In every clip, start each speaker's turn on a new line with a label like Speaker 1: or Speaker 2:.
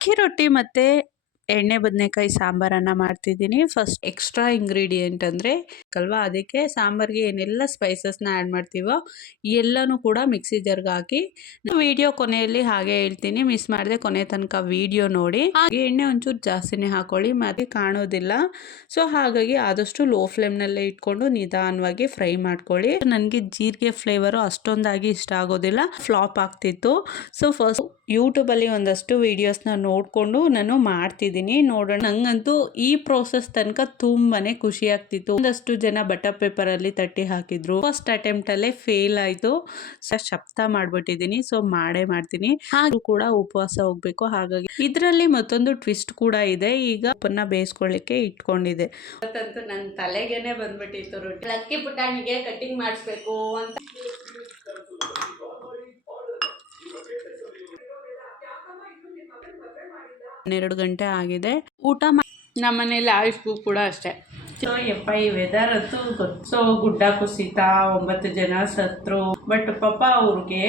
Speaker 1: ಅಕ್ಕಿ ರೊಟ್ಟಿ ಮತ್ತು ಎಣ್ಣೆ, ಬದನೆಕಾಯಿ, ಸಾಂಬಾರನ್ನು ಮಾಡ್ತಿದ್ದೀನಿ. ಫಸ್ಟ್ ಎಕ್ಸ್ಟ್ರಾ ಇಂಗ್ರೀಡಿಯೆಂಟ್ ಅಂದರೆ ಅಲ್ವಾ? ಅದಕ್ಕೆ ಸಾಂಬಾರಿಗೆ ಏನೆಲ್ಲ ಸ್ಪೈಸಸ್ನ ಆ್ಯಡ್ ಮಾಡ್ತೀವೋ ಎಲ್ಲನೂ ಕೂಡ ಮಿಕ್ಸಿ ಜರ್ಗೆ ಹಾಕಿ ವಿಡಿಯೋ ಕೊನೆಯಲ್ಲಿ ಹಾಗೆ ಹೇಳ್ತೀನಿ. ಮಿಸ್ ಮಾಡಿದೆ ಕೊನೆ ತನಕ ವಿಡಿಯೋ ನೋಡಿ. ಹಾಗೆ ಎಣ್ಣೆ ಒಂಚೂರು ಜಾಸ್ತಿನೇ ಹಾಕೊಳ್ಳಿ. ಮತ್ತೆ ಕಾಣೋದಿಲ್ಲ. ಸೊ ಹಾಗಾಗಿ ಆದಷ್ಟು ಲೋ ಫ್ಲೇಮ್ನಲ್ಲೇ ಇಟ್ಕೊಂಡು ನಿಧಾನವಾಗಿ ಫ್ರೈ ಮಾಡ್ಕೊಳ್ಳಿ. ನನಗೆ ಜೀರಿಗೆ ಫ್ಲೇವರು ಅಷ್ಟೊಂದಾಗಿ ಇಷ್ಟ ಆಗೋದಿಲ್ಲ. ಫ್ಲಾಪ್ ಆಗ್ತಿತ್ತು. ಸೊ ಫಸ್ಟ್ ಯೂಟ್ಯೂಬಲ್ಲಿ ಒಂದಷ್ಟು ವೀಡಿಯೋಸ್ನ ನೋಡಿಕೊಂಡು ನಾನು ಮಾಡ್ತಿದ್ದೀನಿ. ನೋಡೋಣ. ನಂಗಂತೂ ಈ ಪ್ರೋಸೆಸ್ ತನಕ ತುಂಬಾನೇ ಖುಷಿ ಆಗ್ತಿತ್ತು. ಒಂದಷ್ಟು ಜನ ಬಟರ್ ಪೇಪರಲ್ಲಿ ತಟ್ಟಿ ಹಾಕಿದ್ರು. ಫಸ್ಟ್ ಅಟೆಂಪ್ಟ್ ಅಲ್ಲೇ ಫೇಲ್ ಆಯ್ತು. ಶಬ್ದ ಮಾಡ್ಬಿಟ್ಟಿದ್ದೀನಿ. ಸೊ ಮಾಡೇ ಮಾಡ್ತೀನಿ. ಹಾಗೂ ಕೂಡ ಉಪವಾಸ ಹೋಗ್ಬೇಕು. ಹಾಗಾಗಿ ಇದರಲ್ಲಿ ಮತ್ತೊಂದು ಟ್ವಿಸ್ಟ್ ಕೂಡ ಇದೆ. ಈಗ ಉಪ್ಪನ್ನ ಬೇಯಿಸ್ಕೊಳ್ಳಿಕ್ಕೆ ಇಟ್ಕೊಂಡಿದೆ. ಇವತ್ತಂತೂ ನನ್ನ ತಲೆಗೇನೆ ಬಂದ್ಬಿಟ್ಟಿತ್ತು ರೊಟ್ಟಿ.
Speaker 2: ಪುಟಾಣಿಗೆ ಕಟಿಂಗ್ ಮಾಡಿಸ್ಬೇಕು ಅಂತ.
Speaker 1: ಹನ್ನೆರಡು ಗಂಟೆ ಆಗಿದೆ. ಊಟ ನಮ್ಮ ಮನೇಲಿ ಆಯುಷ್ಗೂ ಕೂಡ ಅಷ್ಟೇ. ಸೊ ಯಪ್ಪ ಈ ವೆದರ್ ಅಂತೂ ಗೊತ್ತು. ಸೊ ಗುಡ್ಡ ಕುಸಿತ ಒಂಬತ್ತು ಜನ ಸತ್ರು. ಬಟ್ ಪಾಪ ಅವ್ರಿಗೆ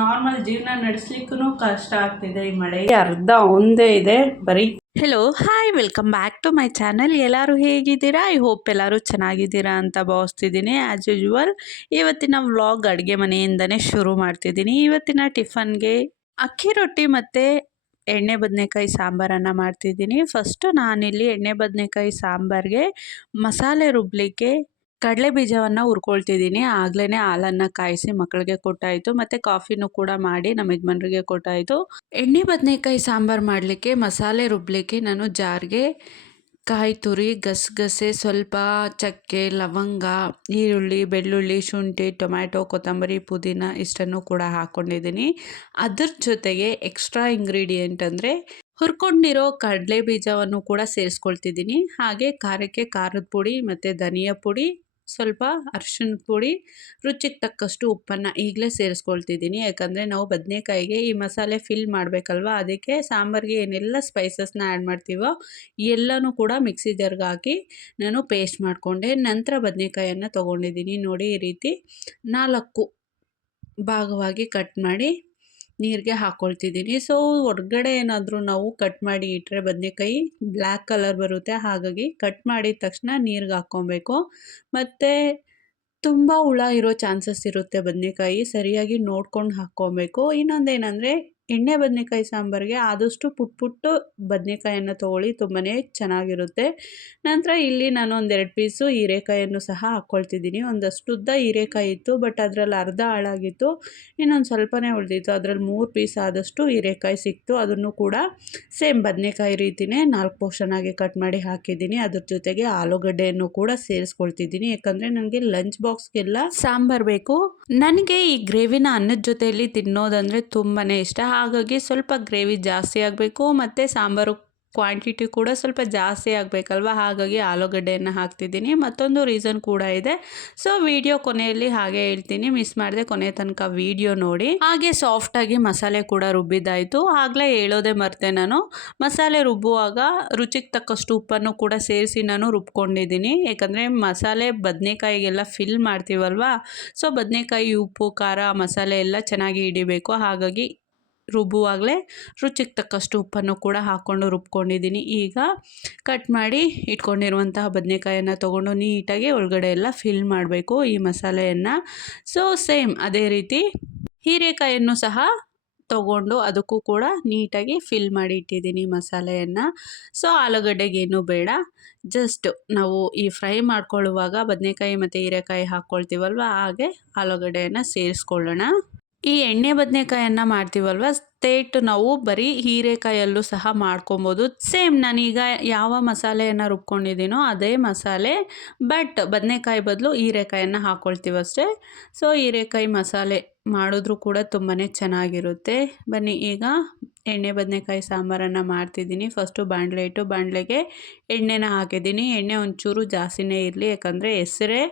Speaker 1: ನಾರ್ಮಲ್ ಜೀವನ ನಡೆಸ್ಲಿಕ್ಕೂ ಕಷ್ಟ ಆಗ್ತಿದೆ ಈ ಮಳೆ. ಅರ್ಧ ಒಂದೇ ಇದೆ ಬರೀ hello hi welcome back to my channel ಎಲ್ಲರೂ ಹೇಗಿದ್ದೀರಾ? ಐ ಹೋಪ್ ಎಲ್ಲರೂ ಚೆನ್ನಾಗಿದ್ದೀರಾ ಅಂತ ಭಾವಿಸ್ತಿದ್ದೀನಿ. ಆ್ಯಸ್ ಯೂಶ್ವಲ್ ಇವತ್ತಿನ ವ್ಲಾಗ್ ಅಡುಗೆ ಮನೆಯಿಂದನೇ ಶುರು ಮಾಡ್ತಿದ್ದೀನಿ. ಇವತ್ತಿನ ಟಿಫನ್ಗೆ ಅಕ್ಕಿ ರೊಟ್ಟಿ ಮತ್ತು ಎಣ್ಣೆ ಬದನೆಕಾಯಿ ಸಾಂಬಾರನ್ನು ಮಾಡ್ತಿದ್ದೀನಿ. ಫಸ್ಟು ನಾನಿಲ್ಲಿ ಎಣ್ಣೆ ಬದನೆಕಾಯಿ ಸಾಂಬಾರಿಗೆ ಮಸಾಲೆ ರುಬ್ಬಲಿಕ್ಕೆ ಕಡಲೆ ಬೀಜವನ್ನು ಹುರ್ಕೊಳ್ತಿದ್ದೀನಿ. ಆಗಲೇ ಹಾಲನ್ನು ಕಾಯಿಸಿ ಮಕ್ಕಳಿಗೆ ಕೊಟ್ಟಾಯಿತು. ಮತ್ತು ಕಾಫಿನೂ ಕೂಡ ಮಾಡಿ ನಮ್ಮ ಯಜಮಾನರಿಗೆ ಕೊಟ್ಟಾಯಿತು. ಎಣ್ಣೆ ಬದನೆಕಾಯಿ ಸಾಂಬಾರು ಮಾಡಲಿಕ್ಕೆ ಮಸಾಲೆ ರುಬ್ಬಲಿಕ್ಕೆ ನಾನು ಜಾರ್ಗೆ ಕಾಯಿ ತುರಿ, ಗಸಗಸೆ, ಸ್ವಲ್ಪ ಚಕ್ಕೆ, ಲವಂಗ, ಈರುಳ್ಳಿ, ಬೆಳ್ಳುಳ್ಳಿ, ಶುಂಠಿ, ಟೊಮ್ಯಾಟೊ, ಕೊತ್ತಂಬರಿ, ಪುದೀನ ಇಷ್ಟನ್ನು ಕೂಡ ಹಾಕ್ಕೊಂಡಿದ್ದೀನಿ ಅದ್ರ ಜೊತೆಗೆ ಎಕ್ಸ್ಟ್ರಾ ಇಂಗ್ರೀಡಿಯೆಂಟ್ ಅಂದರೆ ಹುರ್ಕೊಂಡಿರೋ ಕಡಲೆ ಬೀಜವನ್ನು ಕೂಡ ಸೇರಿಸ್ಕೊಳ್ತಿದ್ದೀನಿ. ಹಾಗೆ ಖಾರಕ್ಕೆ ಖಾರದ ಪುಡಿ ಮತ್ತು ಧನಿಯಾ ಪುಡಿ ಸ್ವಲ್ಪ ಅರಿಶಿನ ಪುಡಿ, ರುಚಿಗೆ ತಕ್ಕಷ್ಟು ಉಪ್ಪನ್ನು ಈಗಲೇ ಸೇರಿಸ್ಕೊಳ್ತಿದ್ದೀನಿ. ಯಾಕಂದರೆ ನಾವು ಬದನೆಕಾಯಿಗೆ ಈ ಮಸಾಲೆ ಫಿಲ್ ಮಾಡಬೇಕಲ್ವ? ಅದಕ್ಕೆ ಸಾಂಬಾರಿಗೆ ಏನೆಲ್ಲ ಸ್ಪೈಸಸ್ನ ಆ್ಯಡ್ ಮಾಡ್ತೀವೋ ಎಲ್ಲನೂ ಕೂಡ ಮಿಕ್ಸಿ ಜರ್ಗೆ ಹಾಕಿ ನಾನು ಪೇಸ್ಟ್ ಮಾಡಿಕೊಂಡೆ. ನಂತರ ಬದನೆಕಾಯನ್ನು ತೊಗೊಂಡಿದ್ದೀನಿ. ನೋಡಿ ಈ ರೀತಿ ನಾಲ್ಕು ಭಾಗವಾಗಿ ಕಟ್ ಮಾಡಿ ನೀರಿಗೆ ಹಾಕ್ಕೊಳ್ತಿದ್ದೀನಿ ಸೊ ಹೊರ್ಗಡೆ ಏನಾದರೂ ನಾವು ಕಟ್ ಮಾಡಿ ಇಟ್ಟರೆ ಬದನೆಕಾಯಿ ಬ್ಲ್ಯಾಕ್ ಕಲರ್ ಬರುತ್ತೆ. ಹಾಗಾಗಿ ಕಟ್ ಮಾಡಿದ ತಕ್ಷಣ ನೀರಿಗೆ ಹಾಕ್ಕೊಬೇಕು ಮತ್ತು ತುಂಬ ಹುಳ ಇರೋ ಚಾನ್ಸಸ್ ಇರುತ್ತೆ ಬದನೆಕಾಯಿ. ಸರಿಯಾಗಿ ನೋಡ್ಕೊಂಡು ಹಾಕ್ಕೊಬೇಕು ಇನ್ನೊಂದೇನೆಂದರೆ ಎಣ್ಣೆ ಬದನೆಕಾಯಿ ಸಾಂಬಾರಿಗೆ ಆದಷ್ಟು ಪುಟ್ ಪುಟ್ಟು ಬದನೆಕಾಯನ್ನು ತೊಗೊಳ್ಳಿ ತುಂಬಾ ಚೆನ್ನಾಗಿರುತ್ತೆ. ನಂತರ ಇಲ್ಲಿ ನಾನು ಒಂದೆರಡು ಪೀಸು ಹೀರೆಕಾಯನ್ನು ಸಹ ಹಾಕ್ಕೊಳ್ತಿದ್ದೀನಿ. ಒಂದಷ್ಟು ಉದ್ದ ಹೀರೆಕಾಯಿ ಇತ್ತು, ಬಟ್ ಅದರಲ್ಲಿ ಅರ್ಧ ಹಾಳಾಗಿತ್ತು. ಇನ್ನೊಂದು ಸ್ವಲ್ಪನೇ ಉಳಿದಿತ್ತು. ಅದರಲ್ಲಿ ಮೂರು ಪೀಸ್ ಆದಷ್ಟು ಹೀರೆಕಾಯಿ ಸಿಕ್ತು. ಅದನ್ನು ಕೂಡ ಸೇಮ್ ಬದನೆಕಾಯಿ ರೀತಿಯೇ ನಾಲ್ಕು ಪೋರ್ಷನ್ ಆಗಿ ಕಟ್ ಮಾಡಿ ಹಾಕಿದ್ದೀನಿ. ಅದ್ರ ಜೊತೆಗೆ ಆಲೂಗಡ್ಡೆಯನ್ನು ಕೂಡ ಸೇರಿಸ್ಕೊಳ್ತಿದ್ದೀನಿ. ಯಾಕಂದರೆ ನನಗೆ ಲಂಚ್ ಬಾಕ್ಸ್ಗೆಲ್ಲ ಸಾಂಬಾರು ಬೇಕು. ನನಗೆ ಈ ಗ್ರೇವಿನ ಅನ್ನದ ಜೊತೆಯಲ್ಲಿ ತಿನ್ನೋದಂದರೆ ತುಂಬಾ ಇಷ್ಟ. ಹಾಗಾಗಿ ಸ್ವಲ್ಪ ಗ್ರೇವಿ ಜಾಸ್ತಿ ಆಗಬೇಕು ಮತ್ತು ಸಾಂಬಾರು ಕ್ವಾಂಟಿಟಿ ಕೂಡ ಸ್ವಲ್ಪ ಜಾಸ್ತಿ ಆಗಬೇಕಲ್ವ? ಹಾಗಾಗಿ ಆಲೂಗಡ್ಡೆಯನ್ನು ಹಾಕ್ತಿದ್ದೀನಿ. ಮತ್ತೊಂದು ರೀಸನ್ ಕೂಡ ಇದೆ. ಸೊ ವಿಡಿಯೋ ಕೊನೆಯಲ್ಲಿ ಹಾಗೆ ಹೇಳ್ತೀನಿ. ಮಿಸ್ ಮಾಡಿದೆ ಕೊನೆ ತನಕ ವಿಡಿಯೋ ನೋಡಿ. ಹಾಗೆ ಸಾಫ್ಟಾಗಿ ಮಸಾಲೆ ಕೂಡ ರುಬ್ಬಿದ್ದಾಯಿತು. ಆಗಲೇ ಹೇಳೋದೇ ಮರ್ತೆ ನಾನು. ಮಸಾಲೆ ರುಬ್ಬುವಾಗ ರುಚಿಗೆ ತಕ್ಕಷ್ಟು ಉಪ್ಪನ್ನು ಕೂಡ ಸೇರಿಸಿ ನಾನು ರುಬ್ಕೊಂಡಿದ್ದೀನಿ. ಯಾಕಂದರೆ ಮಸಾಲೆ ಬದನೆಕಾಯಿಗೆಲ್ಲ ಫಿಲ್ ಮಾಡ್ತೀವಲ್ವಾ? ಸೊ ಬದನೆಕಾಯಿ, ಉಪ್ಪು, ಖಾರ, ಮಸಾಲೆ ಎಲ್ಲ ಚೆನ್ನಾಗಿ ಹಿಡಿಬೇಕು. ಹಾಗಾಗಿ ರುಬ್ಬುವಾಗಲೇ ರುಚಿಗೆ ತಕ್ಕಷ್ಟು ಉಪ್ಪನ್ನು ಕೂಡ ಹಾಕ್ಕೊಂಡು ರುಬ್ಕೊಂಡಿದ್ದೀನಿ. ಈಗ ಕಟ್ ಮಾಡಿ ಇಟ್ಕೊಂಡಿರುವಂತಹ ಬದನೆಕಾಯನ್ನು ತೊಗೊಂಡು ನೀಟಾಗಿ ಒಳಗಡೆ ಎಲ್ಲ ಫಿಲ್ ಮಾಡಬೇಕು ಈ ಮಸಾಲೆಯನ್ನು. ಸೊ ಸೇಮ್ ಅದೇ ರೀತಿ ಹೀರೆಕಾಯನ್ನು ಸಹ ತಗೊಂಡು ಅದಕ್ಕೂ ಕೂಡ ನೀಟಾಗಿ ಫಿಲ್ ಮಾಡಿ ಇಟ್ಟಿದ್ದೀನಿ ಮಸಾಲೆಯನ್ನು. ಸೊ ಆಲೂಗಡ್ಡೆಗೇನು ಬೇಡ. ಜಸ್ಟ್ ನಾವು ಈ ಫ್ರೈ ಮಾಡ್ಕೊಳ್ಳುವಾಗ ಬದನೆಕಾಯಿ ಮತ್ತು ಹೀರೆಕಾಯಿ ಹಾಕ್ಕೊಳ್ತೀವಲ್ವ? ಹಾಗೆ ಆಲೂಗಡ್ಡೆಯನ್ನು ಸೇರಿಸ್ಕೊಳ್ಳೋಣ. ಈ ಎಣ್ಣೆ ಬದನೆಕಾಯನ್ನು ಮಾಡ್ತೀವಲ್ವ? ಸ್ಟೇಟ್ ನಾವು ಬರೀ ಹೀರೆಕಾಯಲ್ಲೂ ಸಹ ಮಾಡ್ಕೊಬೋದು. ಸೇಮ್ ನಾನೀಗ ಯಾವ ಮಸಾಲೆಯನ್ನು ರುಬ್ಕೊಂಡಿದ್ದೀನೋ ಅದೇ ಮಸಾಲೆ, ಬಟ್ ಬದನೆಕಾಯಿ ಬದಲು ಹೀರೆಕಾಯನ್ನು ಹಾಕ್ಕೊಳ್ತೀವಷ್ಟೇ ಸೊ, ಹೀರೆಕಾಯಿ ಮಸಾಲೆ ಮಾಡಿದ್ರೂ ಕೂಡ ತುಂಬಾ ಚೆನ್ನಾಗಿರುತ್ತೆ. ಬನ್ನಿ, ಈಗ ಎಣ್ಣೆ ಬದನೆಕಾಯಿ ಸಾಂಬಾರನ್ನು ಮಾಡ್ತಿದ್ದೀನಿ. ಫಸ್ಟು ಬಾಣಲೆ ಇಟ್ಟು, ಬಾಣಲೆಗೆ ಎಣ್ಣೆನ ಹಾಕಿದ್ದೀನಿ. ಎಣ್ಣೆ ಒಂಚೂರು ಜಾಸ್ತಿನೇ ಇರಲಿ, ಯಾಕಂದರೆ ಹೆಸರೇ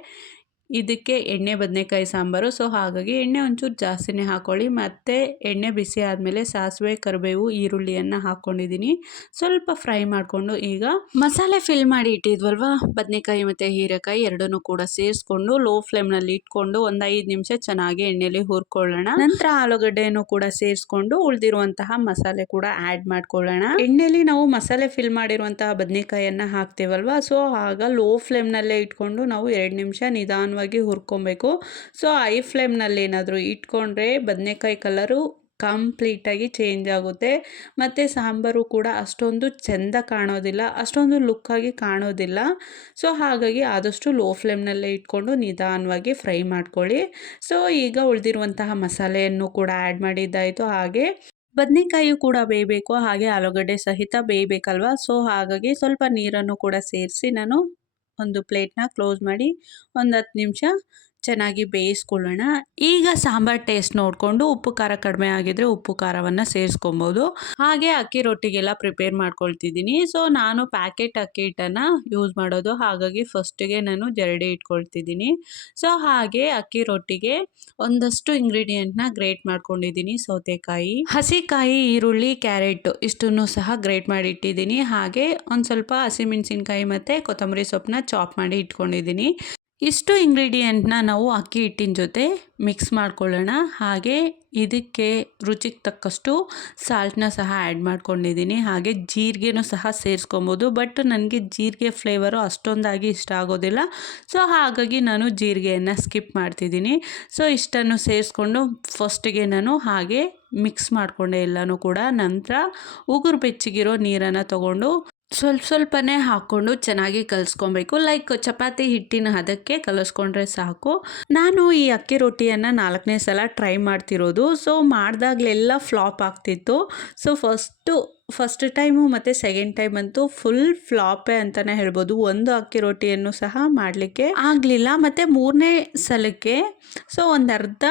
Speaker 1: ಇದಕ್ಕೆ ಎಣ್ಣೆ ಬದನೆಕಾಯಿ ಸಾಂಬಾರು. ಸೊ ಹಾಗಾಗಿ ಎಣ್ಣೆ ಒಂಚೂರು ಜಾಸ್ತಿನೇ ಹಾಕ್ಕೊಳ್ಳಿ ಮತ್ತು ಎಣ್ಣೆ ಬಿಸಿ ಆದಮೇಲೆ ಸಾಸಿವೆ, ಕರಿಬೇವು, ಈರುಳ್ಳಿಯನ್ನು ಹಾಕ್ಕೊಂಡಿದ್ದೀನಿ ಸ್ವಲ್ಪ ಫ್ರೈ ಮಾಡಿಕೊಂಡು ಈಗ ಮಸಾಲೆ ಫಿಲ್ ಮಾಡಿ ಇಟ್ಟಿದ್ವಲ್ವ? ಬದನೆಕಾಯಿ ಮತ್ತು ಹೀರೆಕಾಯಿ ಎರಡನ್ನೂ ಕೂಡ ಸೇರಿಸ್ಕೊಂಡು ಲೋ ಫ್ಲೇಮ್ನಲ್ಲಿ ಇಟ್ಕೊಂಡು ಒಂದು ಐದು ನಿಮಿಷ ಚೆನ್ನಾಗಿ ಎಣ್ಣೆಯಲ್ಲಿ ಹುರ್ಕೊಳ್ಳೋಣ. ನಂತರ ಆಲೂಗಡ್ಡೆಯನ್ನು ಕೂಡ ಸೇರಿಸ್ಕೊಂಡು ಉಳಿದಿರುವಂತಹ ಮಸಾಲೆ ಕೂಡ ಆ್ಯಡ್ ಮಾಡ್ಕೊಳ್ಳೋಣ. ಎಣ್ಣೆಲಿ ನಾವು ಮಸಾಲೆ ಫಿಲ್ ಮಾಡಿರುವಂತಹ ಬದನೆಕಾಯಿಯನ್ನು ಹಾಕ್ತೇವಲ್ವ? ಸೊ ಆಗ ಲೋ ಫ್ಲೇಮ್ನಲ್ಲೇ ಇಟ್ಕೊಂಡು ನಾವು ಎರಡು ನಿಮಿಷ ನಿಧಾನವಾಗಿ ಹುರ್ಕೊಬೇಕು. ಸೊ ಐ ಫ್ಲೇಮ್ನಲ್ಲಿ ಏನಾದರೂ ಇಟ್ಕೊಂಡ್ರೆ ಬದನೆಕಾಯಿ ಕಲರು ಕಂಪ್ಲೀಟಾಗಿ ಚೇಂಜ್ ಆಗುತ್ತೆ. ಮತ್ತು ಸಾಂಬಾರು ಕೂಡ ಅಷ್ಟೊಂದು ಚೆಂದ ಕಾಣೋದಿಲ್ಲ, ಅಷ್ಟೊಂದು ಲುಕ್ಕಾಗಿ ಕಾಣೋದಿಲ್ಲ. ಸೊ ಹಾಗಾಗಿ ಆದಷ್ಟು ಲೋ ಫ್ಲೇಮ್ನಲ್ಲೇ ಇಟ್ಕೊಂಡು ನಿಧಾನವಾಗಿ ಫ್ರೈ ಮಾಡ್ಕೊಳ್ಳಿ. ಸೊ ಈಗ ಉಳಿದಿರುವಂತಹ ಮಸಾಲೆಯನ್ನು ಕೂಡ ಆ್ಯಡ್ ಮಾಡಿದ್ದಾಯಿತು. ಹಾಗೆ ಬದನೆಕಾಯಿ ಕೂಡ ಬೇಯಬೇಕು, ಹಾಗೆ ಆಲೂಗಡ್ಡೆ ಸಹಿತ ಬೇಯಬೇಕಲ್ವ? ಸೊ ಹಾಗಾಗಿ ಸ್ವಲ್ಪ ನೀರನ್ನು ಕೂಡ ಸೇರಿಸಿ ನಾನು ಒಂದು ಪ್ಲೇಟ್ನ ಕ್ಲೋಸ್ ಮಾಡಿ ಒಂದು ಹತ್ತು ನಿಮಿಷ ಚೆನ್ನಾಗಿ ಬೇಯಿಸ್ಕೊಳ್ಳೋಣ. ಈಗ ಸಾಂಬಾರ್ ಟೇಸ್ಟ್ ನೋಡಿಕೊಂಡು ಉಪ್ಪು ಖಾರ ಕಡಿಮೆ ಆಗಿದ್ರೆ ಉಪ್ಪು ಖಾರವನ್ನು ಸೇರಿಸ್ಕೊಬೋದು. ಹಾಗೆ ಅಕ್ಕಿ ರೊಟ್ಟಿಗೆಲ್ಲ ಪ್ರಿಪೇರ್ ಮಾಡ್ಕೊಳ್ತಿದ್ದೀನಿ. ಸೊ ನಾನು ಪ್ಯಾಕೆಟ್ ಅಕ್ಕಿ ಹಿಟ್ಟನ್ನು ಯೂಸ್ ಮಾಡೋದು. ಹಾಗಾಗಿ ಫಸ್ಟಿಗೆ ನಾನು ಜರಡಿ ಇಟ್ಕೊಳ್ತಿದ್ದೀನಿ. ಸೊ ಹಾಗೆ ಅಕ್ಕಿ ರೊಟ್ಟಿಗೆ ಒಂದಷ್ಟು ಇಂಗ್ರೀಡಿಯೆಂಟ್ನ ಗ್ರೇಟ್ ಮಾಡ್ಕೊಂಡಿದ್ದೀನಿ ಸೌತೆಕಾಯಿ. ಹಸಿಕಾಯಿ, ಈರುಳ್ಳಿ ಕ್ಯಾರೆಟ್ ಇಷ್ಟನ್ನು ಸಹ ಗ್ರೇಟ್ ಮಾಡಿ ಇಟ್ಟಿದ್ದೀನಿ. ಹಾಗೆ ಒಂದು ಸ್ವಲ್ಪ ಹಸಿಮೆಣಸಿನ್ಕಾಯಿ ಮತ್ತು ಕೊತ್ತಂಬರಿ ಸೊಪ್ಪನ್ನ ಚಾಪ್ ಮಾಡಿ ಇಟ್ಕೊಂಡಿದ್ದೀನಿ. ಇಷ್ಟು ಇಂಗ್ರೀಡಿಯೆಂಟ್ನ ನಾವು ಅಕ್ಕಿ ಹಿಟ್ಟಿನ ಜೊತೆ ಮಿಕ್ಸ್ ಮಾಡ್ಕೊಳ್ಳೋಣ. ಹಾಗೆ ಇದಕ್ಕೆ ರುಚಿಗೆ ತಕ್ಕಷ್ಟು ಸಾಲ್ಟ್ನ ಸಹ ಆ್ಯಡ್ ಮಾಡ್ಕೊಂಡಿದ್ದೀನಿ. ಹಾಗೆ ಜೀರಿಗೆನೂ ಸಹ ಸೇರಿಸ್ಕೊಬೋದು. ಬಟ್ ನನಗೆ ಜೀರಿಗೆ ಫ್ಲೇವರು ಅಷ್ಟೊಂದಾಗಿ ಇಷ್ಟ ಆಗೋದಿಲ್ಲ. ಸೊ ಹಾಗಾಗಿ ನಾನು ಜೀರಿಗೆಯನ್ನು ಸ್ಕಿಪ್ ಮಾಡ್ತಿದ್ದೀನಿ. ಸೊ ಇಷ್ಟನ್ನು ಸೇರಿಸ್ಕೊಂಡು ಫಸ್ಟಿಗೆ ನಾನು ಹಾಗೆ ಮಿಕ್ಸ್ ಮಾಡಿಕೊಂಡೆ ಎಲ್ಲನೂ ಕೂಡ. ನಂತರ ಉಗುರು ಬೆಚ್ಚಗಿರೋ ನೀರನ್ನು ತಗೊಂಡು ಸ್ವಲ್ಪ ಸ್ವಲ್ಪನೇ ಹಾಕ್ಕೊಂಡು ಚೆನ್ನಾಗಿ ಕಲಿಸ್ಕೊಬೇಕು. ಲೈಕ್ ಚಪಾತಿ ಹಿಟ್ಟಿನ ಹದಕ್ಕೆ ಕಲಿಸ್ಕೊಂಡ್ರೆ ಸಾಕು. ನಾನು ಈ ಅಕ್ಕಿ ರೊಟ್ಟಿಯನ್ನು ನಾಲ್ಕನೇ ಸಲ ಟ್ರೈ ಮಾಡ್ತಿರೋದು. ಸೊ ಮಾಡಿದಾಗಲೆಲ್ಲ ಫ್ಲಾಪ್ ಆಗ್ತಿತ್ತು. ಸೊ ಫಸ್ಟು ಫಸ್ಟ್ ಟೈಮು ಮತ್ತು ಸೆಕೆಂಡ್ ಟೈಮ್ ಅಂತೂ ಫುಲ್ ಫ್ಲಾಪೇ ಅಂತಲೇ ಹೇಳ್ಬೋದು. ಒಂದು ಅಕ್ಕಿ ರೊಟ್ಟಿಯನ್ನು ಸಹ ಮಾಡಲಿಕ್ಕೆ ಆಗಲಿಲ್ಲ. ಮತ್ತು ಮೂರನೇ ಸಲಕ್ಕೆ ಸೊ ಒಂದು ಅರ್ಧ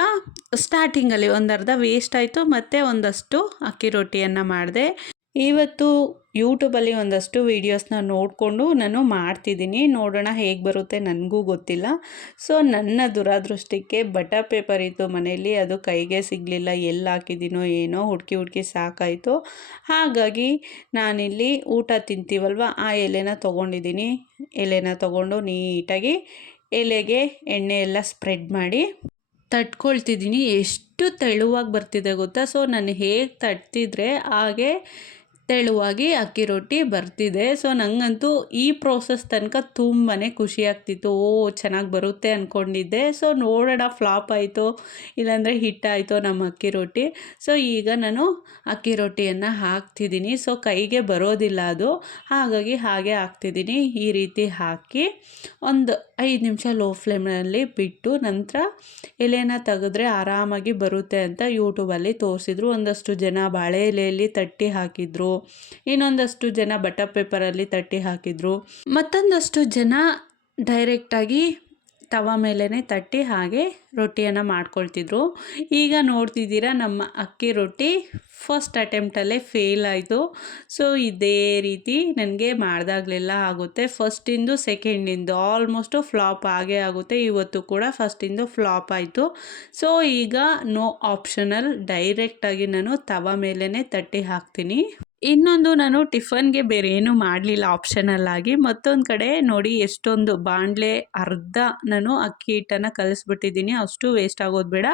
Speaker 1: ಸ್ಟಾರ್ಟಿಂಗಲ್ಲಿ ಒಂದು ಅರ್ಧ ವೇಸ್ಟ್ ಆಯಿತು. ಮತ್ತು ಒಂದಷ್ಟು ಅಕ್ಕಿ ರೊಟ್ಟಿಯನ್ನು ಮಾಡಿದೆ. ಇವತ್ತು ಯೂಟ್ಯೂಬಲ್ಲಿ ಒಂದಷ್ಟು ವೀಡಿಯೋಸ್ನ ನೋಡಿಕೊಂಡು ನಾನು ಮಾಡ್ತಿದ್ದೀನಿ. ನೋಡೋಣ ಹೇಗೆ ಬರುತ್ತೆ ನನಗೂ ಗೊತ್ತಿಲ್ಲ. ಸೊ, ನನ್ನ ದುರಾದೃಷ್ಟಕ್ಕೆ ಬಟರ್ ಪೇಪರ್ ಇತ್ತು ಮನೆಯಲ್ಲಿ. ಅದು ಕೈಗೆ ಸಿಗಲಿಲ್ಲ. ಎಲ್ಲಿ ಹಾಕಿದ್ದೀನೋ ಏನೋ ಹುಡುಕಿ ಹುಡುಕಿ ಸಾಕಾಯಿತು. ಹಾಗಾಗಿ ನಾನಿಲ್ಲಿ ಊಟ ತಿಂತೀವಲ್ವ? ಆ ಎಲೆನ ತೊಗೊಂಡಿದ್ದೀನಿ. ಎಲೆನ ತೊಗೊಂಡು ನೀಟಾಗಿ ಎಲೆಗೆ ಎಣ್ಣೆ ಎಲ್ಲ ಸ್ಪ್ರೆಡ್ ಮಾಡಿ ತಟ್ಕೊಳ್ತಿದ್ದೀನಿ. ಎಷ್ಟು ತೆಳುವಾಗಿ ಬರ್ತಿದೆ ಗೊತ್ತಾ? ಸೊ, ನಾನು ಹೇಗೆ ತಟ್ತಿದ್ರೆ ಹಾಗೆ ತೆಳುವಾಗಿ ಅಕ್ಕಿ ರೊಟ್ಟಿ ಬರ್ತಿದೆ. ಸೊ ನನಗಂತೂ ಈ ಪ್ರೋಸೆಸ್ ತನಕ ತುಂಬಾ ಖುಷಿ ಆಗ್ತಿತ್ತು. ಓ, ಚೆನ್ನಾಗಿ ಬರುತ್ತೆ ಅಂದ್ಕೊಂಡಿದ್ದೆ ಸೊ ನೋಡೋಣ ಫ್ಲಾಪ್ ಆಯಿತು, ಇಲ್ಲಾಂದರೆ ಹಿಟ್ಟಾಯಿತು ನಮ್ಮ ಅಕ್ಕಿ ರೊಟ್ಟಿ. ಸೊ ಈಗ ನಾನು ಅಕ್ಕಿ ರೊಟ್ಟಿಯನ್ನು ಹಾಕ್ತಿದ್ದೀನಿ. ಸೊ ಕೈಗೆ ಬರೋದಿಲ್ಲ ಅದು. ಹಾಗಾಗಿ ಹಾಗೆ ಹಾಕ್ತಿದ್ದೀನಿ. ಈ ರೀತಿ ಹಾಕಿ ಒಂದು ಐದು ನಿಮಿಷ ಲೋ ಫ್ಲೇಮ್ನಲ್ಲಿ ಬಿಟ್ಟು ನಂತರ ಎಲೆನ ತೆಗೆದ್ರೆ ಆರಾಮಾಗಿ ಬರುತ್ತೆ ಅಂತ ಯೂಟ್ಯೂಬಲ್ಲಿ ತೋರಿಸಿದ್ರು. ಒಂದಷ್ಟು ಜನ ಬಾಳೆ ಎಲೆಯಲ್ಲಿ ತಟ್ಟಿ ಹಾಕಿದ್ರು. ಇನ್ನೊಂದಷ್ಟು ಜನ ಬಟರ್ ಪೇಪರಲ್ಲಿ ತಟ್ಟಿ ಹಾಕಿದರು. ಮತ್ತೊಂದಷ್ಟು ಜನ ಡೈರೆಕ್ಟಾಗಿ ತವ ಮೇಲೇ ತಟ್ಟಿ ಹಾಗೆ ರೊಟ್ಟಿಯನ್ನು ಮಾಡ್ಕೊಳ್ತಿದ್ರು. ಈಗ ನೋಡ್ತಿದ್ದೀರಾ ನಮ್ಮ ಅಕ್ಕಿ ರೊಟ್ಟಿ ಫಸ್ಟ್ ಅಟೆಂಪ್ಟಲ್ಲೇ ಫೇಲ್ ಆಯಿತು. ಸೊ ಇದೇ ರೀತಿ ನನಗೆ ಮಾಡಿದಾಗಲೆಲ್ಲ ಆಗುತ್ತೆ. ಫಸ್ಟಿಂದು ಸೆಕೆಂಡಿಂದು ಆಲ್ಮೋಸ್ಟು ಫ್ಲಾಪ್ ಆಗೇ ಆಗುತ್ತೆ. ಇವತ್ತು ಕೂಡ ಫಸ್ಟಿಂದು ಫ್ಲಾಪ್ ಆಯಿತು. ಸೊ ಈಗ ನೋ ಆಪ್ಷನಲ್ ಡೈರೆಕ್ಟಾಗಿ ನಾನು ತವ ಮೇಲೇ ತಟ್ಟಿ ಹಾಕ್ತೀನಿ. ಇನ್ನೊಂದು ನಾನು ಟಿಫನ್ಗೆ ಬೇರೆ ಏನೂ ಮಾಡಲಿಲ್ಲ ಆಪ್ಷನಲ್ ಆಗಿ ಮತ್ತೊಂದು ಕಡೆ ನೋಡಿ ಎಷ್ಟೊಂದು ಬಾಣಲೆ ಅರ್ಧ ನಾನು ಅಕ್ಕಿ ಹಿಟ್ಟನ್ನು ಕಲಿಸ್ಬಿಟ್ಟಿದ್ದೀನಿ. ಅಷ್ಟು ವೇಸ್ಟ್ ಆಗೋದು ಬೇಡ.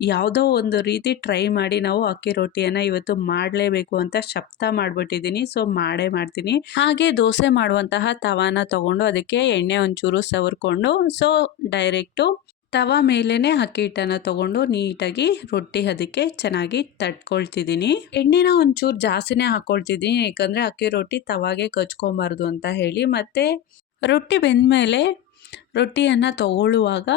Speaker 1: ಯಾವುದೋ ಒಂದು ರೀತಿ ಟ್ರೈ ಮಾಡಿ ನಾವು ಅಕ್ಕಿ ರೊಟ್ಟಿಯನ್ನು ಇವತ್ತು ಮಾಡಲೇಬೇಕು ಅಂತ ಶಬ್ದ ಮಾಡಿಬಿಟ್ಟಿದ್ದೀನಿ. ಸೊ, ಮಾಡೇ ಮಾಡ್ತೀನಿ. ಹಾಗೆ ದೋಸೆ ಮಾಡುವಂತಹ ತವಾನ ತಗೊಂಡು ಅದಕ್ಕೆ ಎಣ್ಣೆ ಒಂಚೂರು ಸವರ್ಕೊಂಡು, ಸೊ, ಡೈರೆಕ್ಟು ತವ ಮೇಲೇ ಅಕ್ಕಿ ಹಿಟ್ಟನ್ನು ತೊಗೊಂಡು ನೀಟಾಗಿ ರೊಟ್ಟಿ ಅದಕ್ಕೆ ಚೆನ್ನಾಗಿ ತಟ್ಕೊಳ್ತಿದ್ದೀನಿ. ಎಣ್ಣೆನ ಒಂಚೂರು ಜಾಸ್ತಿನೇ ಹಾಕ್ಕೊಳ್ತಿದ್ದೀನಿ ಯಾಕಂದರೆ ಅಕ್ಕಿ ರೊಟ್ಟಿ ತವಾಗೆ ಕಚ್ಕೊಬಾರ್ದು ಅಂತ ಹೇಳಿ. ಮತ್ತು ರೊಟ್ಟಿ ಬೆಂದಮೇಲೆ ರೊಟ್ಟಿಯನ್ನು ತಗೊಳ್ಳುವಾಗ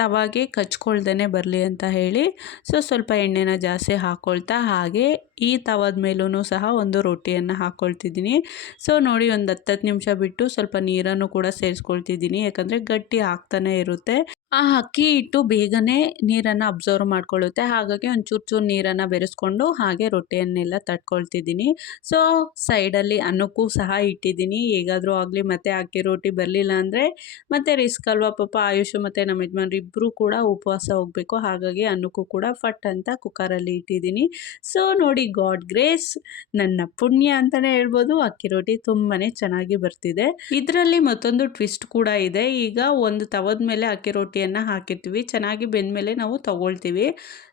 Speaker 1: ತವಾಗೆ ಕಚ್ಕೊಳ್ದೇ ಬರಲಿ ಅಂತ ಹೇಳಿ, ಸೊ ಸ್ವಲ್ಪ ಎಣ್ಣೆನ ಜಾಸ್ತಿ ಹಾಕ್ಕೊಳ್ತಾ ಹಾಗೆ ಈ ತವದ ಮೇಲೂ ಸಹ ಒಂದು ರೊಟ್ಟಿಯನ್ನು ಹಾಕ್ಕೊಳ್ತಿದ್ದೀನಿ ಸೊ ನೋಡಿ ಒಂದು ಹತ್ತತ್ತು ನಿಮಿಷ ಬಿಟ್ಟು ಸ್ವಲ್ಪ ನೀರನ್ನು ಕೂಡ ಸೇರಿಸ್ಕೊಳ್ತಿದ್ದೀನಿ, ಯಾಕಂದರೆ ಗಟ್ಟಿ ಆಗ್ತಾನೆ ಇರುತ್ತೆ. ಆ ಅಕ್ಕಿ ಹಿಟ್ಟು ಬೇಗನೆ ನೀರನ್ನು ಅಬ್ಸರ್ವ್ ಮಾಡ್ಕೊಳ್ಳುತ್ತೆ. ಹಾಗಾಗಿ ಒಂದು ಚೂರು ಚೂರು ನೀರನ್ನು ಬೆರೆಸ್ಕೊಂಡು ಹಾಗೆ ರೊಟ್ಟಿಯನ್ನೆಲ್ಲ ತಟ್ಕೊಳ್ತಿದ್ದೀನಿ. ಸೊ, ಸೈಡಲ್ಲಿ ಅನ್ನಕ್ಕೂ ಸಹ ಇಟ್ಟಿದ್ದೀನಿ. ಹೇಗಾದರೂ ಆಗಲಿ ಮತ್ತೆ ಅಕ್ಕಿ ರೊಟ್ಟಿ ಬರಲಿಲ್ಲ ಅಂದರೆ ಮತ್ತೆ ರಿಸ್ಕ್ ಅಲ್ವಾ? ಪಾಪ ಆಯುಷ್ ಮತ್ತು ನಮ್ಮ ಯಜಮಾನ್ರು ಇಬ್ಬರೂ ಕೂಡ ಉಪವಾಸ ಹೋಗಬೇಕು. ಹಾಗಾಗಿ ಅನ್ನಕ್ಕೂ ಕೂಡ ಫಟ್ ಅಂತ ಕುಕ್ಕರಲ್ಲಿ ಇಟ್ಟಿದ್ದೀನಿ. ಸೊ, ನೋಡಿ ಗಾಡ್ ಗ್ರೇಸ್ ನನ್ನ ಪುಣ್ಯ ಅಂತಲೇ ಹೇಳ್ಬೋದು. ಅಕ್ಕಿ ರೊಟ್ಟಿ ತುಂಬಾ ಚೆನ್ನಾಗಿ ಬರ್ತಿದೆ. ಇದರಲ್ಲಿ ಮತ್ತೊಂದು ಟ್ವಿಸ್ಟ್ ಕೂಡ ಇದೆ. ಈಗ ಒಂದು ತವದ ಮೇಲೆ ಅಕ್ಕಿ ರೊಟ್ಟಿಯನ್ನು ಹಾಕಿರ್ತೀವಿ. ಚೆನ್ನಾಗಿ ಬೆಂದಮೇಲೆ ನಾವು ತಗೊಳ್ತೀವಿ.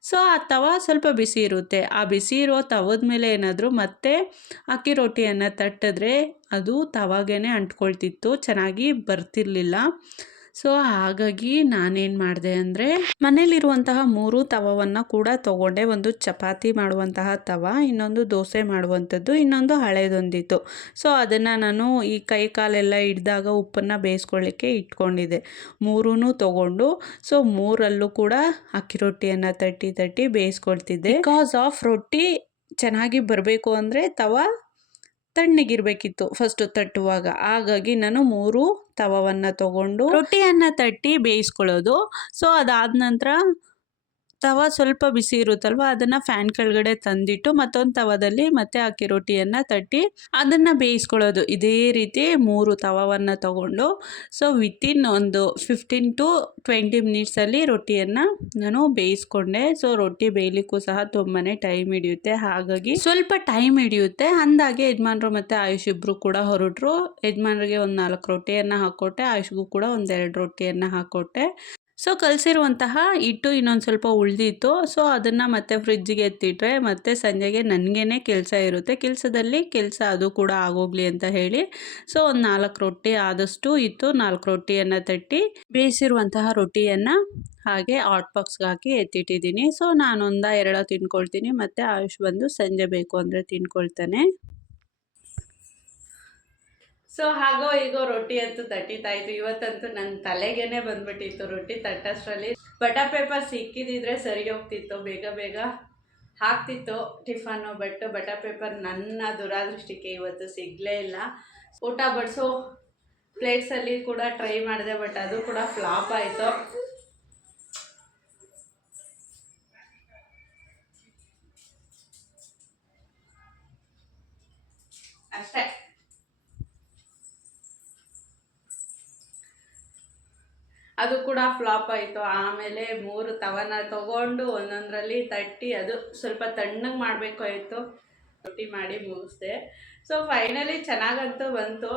Speaker 1: ಸೊ, ಆ ತವ ಸ್ವಲ್ಪ ಬಿಸಿ ಇರುತ್ತೆ. ಆ ಬಿಸಿ ಇರೋ ತವದ ಮೇಲೆ ಏನಾದರೂ ಮತ್ತೆ ಅಕ್ಕಿ ರೊಟ್ಟಿಯನ್ನು ತಟ್ಟಿದ್ರೆ ಅದು ತವಾಗೇ ಅಂಟ್ಕೊಳ್ತಿತ್ತು. ಚೆನ್ನಾಗಿ ಬರ್ತಿರ್ಲಿಲ್ಲ. ಸೊ ಹಾಗಾಗಿ ನಾನೇನು ಮಾಡಿದೆ ಅಂದರೆ, ಮನೇಲಿರುವಂತಹ ಮೂರು ತವವನ್ನು ಕೂಡ ತಗೊಂಡೆ. ಒಂದು ಚಪಾತಿ ಮಾಡುವಂತಹ ತವ, ಇನ್ನೊಂದು ದೋಸೆ ಮಾಡುವಂಥದ್ದು, ಇನ್ನೊಂದು ಹಳೇದೊಂದಿತ್ತು. ಸೊ ಅದನ್ನು ನಾನು ಈ ಕೈ ಕಾಲೆಲ್ಲ ಹಿಡ್ದಾಗ ಉಪ್ಪನ್ನು ಬೇಯಿಸ್ಕೊಳ್ಳಿಕ್ಕೆ ಇಟ್ಕೊಂಡಿದ್ದೆ. ಮೂರೂ ತಗೊಂಡು ಸೊ ಮೂರಲ್ಲೂ ಕೂಡ ಅಕ್ಕಿ ರೊಟ್ಟಿಯನ್ನು ತಟ್ಟಿ ತಟ್ಟಿ ಬೇಯಿಸ್ಕೊಳ್ತಿದ್ದೆ. ಬಿಕಾಸ್ ಆಫ್ ರೊಟ್ಟಿ ಚೆನ್ನಾಗಿ ಬರಬೇಕು ಅಂದರೆ ತವ ತಣ್ಣಗಿರಬೇಕಿತ್ತು ಫಸ್ಟು ತಟ್ಟುವಾಗ. ಹಾಗಾಗಿ ನಾನು ಮೂರು ತವವನ್ನು ತಗೊಂಡು ರೊಟ್ಟಿಯನ್ನು ತಟ್ಟಿ ಬೇಯಿಸ್ಕೊಳ್ಳೋದು. ಸೊ ಅದಾದ ನಂತರ ತವ ಸ್ವಲ್ಪ ಬಿಸಿ ಇರುತ್ತಲ್ವ, ಅದನ್ನು ಫ್ಯಾನ್ ಕೆಳಗಡೆ ತಂದಿಟ್ಟು ಮತ್ತೊಂದು ತವದಲ್ಲಿ ಮತ್ತೆ ಅಕ್ಕಿ ರೊಟ್ಟಿಯನ್ನು ತಟ್ಟಿ ಅದನ್ನು ಬೇಯಿಸ್ಕೊಳ್ಳೋದು. ಇದೇ ರೀತಿ ಮೂರು ತವವನ್ನು ತಗೊಂಡು ಸೊ ವಿತಿನ್ ಒಂದು ಫಿಫ್ಟೀನ್ ಟು ಟ್ವೆಂಟಿ ಮಿನಿಟ್ಸಲ್ಲಿ ರೊಟ್ಟಿಯನ್ನು ನಾನು ಬೇಯಿಸ್ಕೊಂಡೆ. ಸೊ ರೊಟ್ಟಿ ಬೇಯಲಿಕ್ಕೂ ಸಹ ತುಂಬಾ ಟೈಮ್ ಹಿಡಿಯುತ್ತೆ. ಹಾಗಾಗಿ ಸ್ವಲ್ಪ ಟೈಮ್ ಹಿಡಿಯುತ್ತೆ. ಅಂದಾಗೆ ಯಜಮಾನ್ರು ಮತ್ತು ಆಯುಷ್ ಇಬ್ರು ಕೂಡ ಹೊರಟರು. ಯಜಮಾನ್ರಿಗೆ ಒಂದು ನಾಲ್ಕು ರೊಟ್ಟಿಯನ್ನು ಹಾಕ್ಕೊಟ್ಟೆ ಆಯುಷ್ಗೂ ಕೂಡ ಒಂದೆರಡು ರೊಟ್ಟಿಯನ್ನು ಹಾಕ್ಕೊಟ್ಟೆ ಸೊ ಕಲಸಿರುವಂತಹ ಹಿಟ್ಟು ಇನ್ನೊಂದು ಸ್ವಲ್ಪ ಉಳಿದಿತ್ತು. ಸೊ ಅದನ್ನು ಮತ್ತೆ ಫ್ರಿಜ್ಜಿಗೆ ಎತ್ತಿಟ್ರೆ ಮತ್ತೆ ಸಂಜೆಗೆ ನನಗೇನೆ ಕೆಲಸ ಇರುತ್ತೆ. ಕೆಲಸದಲ್ಲಿ ಕೆಲಸ ಅದು ಕೂಡ ಆಗೋಗ್ಲಿ ಅಂತ ಹೇಳಿ. ಸೊ ಒಂದು ನಾಲ್ಕು ರೊಟ್ಟಿ ಆದಷ್ಟು ಇತ್ತು. ನಾಲ್ಕು ರೊಟ್ಟಿಯನ್ನು ತಟ್ಟಿ ಬೇಯಿಸಿರುವಂತಹ ರೊಟ್ಟಿಯನ್ನು ಹಾಗೆ ಹಾಟ್ ಬಾಕ್ಸ್ಗೆ ಹಾಕಿ ಎತ್ತಿಟ್ಟಿದ್ದೀನಿ. ಸೊ ನಾನೊಂದ ಎರಡೋ ತಿನ್ಕೊಳ್ತೀನಿ ಮತ್ತು ಆಯುಷ್ ಬಂದು ಸಂಜೆ ಬೇಕು ಅಂದರೆ ತಿನ್ಕೊಳ್ತಾನೆ ಸೊ ಹಾಗೋ ಈಗೋ ರೊಟ್ಟಿ ಅಂತೂ ತಟ್ಟಿತಾ ಇತ್ತು ಇವತ್ತಂತೂ ನನ್ನ ತಲೆಗೇನೆ ಬಂದ್ಬಿಟ್ಟಿತ್ತು ರೊಟ್ಟಿ ತಟ್ಟಷ್ಟರಲ್ಲಿ. ಬಟರ್ ಪೇಪರ್ ಸಿಕ್ಕಿದಿದ್ರೆ ಸರಿ ಹೋಗ್ತಿತ್ತು. ಬೇಗ ಬೇಗ ಹಾಕ್ತಿತ್ತು ಟಿಫನ್ನು, ಬಟ್ ಬಟರ್ ಪೇಪರ್ ನನ್ನ ದುರಾದೃಷ್ಟಕ್ಕೆ ಇವತ್ತು ಸಿಗಲೇ ಇಲ್ಲ. ಊಟ ಬಡಿಸೋ ಪ್ಲೇಟ್ಸಲ್ಲಿ ಕೂಡ ಟ್ರೈ ಮಾಡಿದೆ, ಬಟ್ ಅದು ಕೂಡ ಫ್ಲಾಪ್ ಆಯಿತು. ಅಷ್ಟೇ. ಅದು ಕೂಡ ಫ್ಲಾಪ್ ಆಯಿತು. ಆಮೇಲೆ ಮೂರು ತವನ ತಗೊಂಡು ಒಂದೊಂದರಲ್ಲಿ ತಟ್ಟಿ, ಅದು ಸ್ವಲ್ಪ ತಣ್ಣಗೆ ಮಾಡಬೇಕಾಯಿತು ರೊಟ್ಟಿ ಮಾಡಿ ಮುಗಿಸ್ದೆ. ಸೊ ಫೈನಲಿ ಚೆನ್ನಾಗಂತೂ ಬಂತು.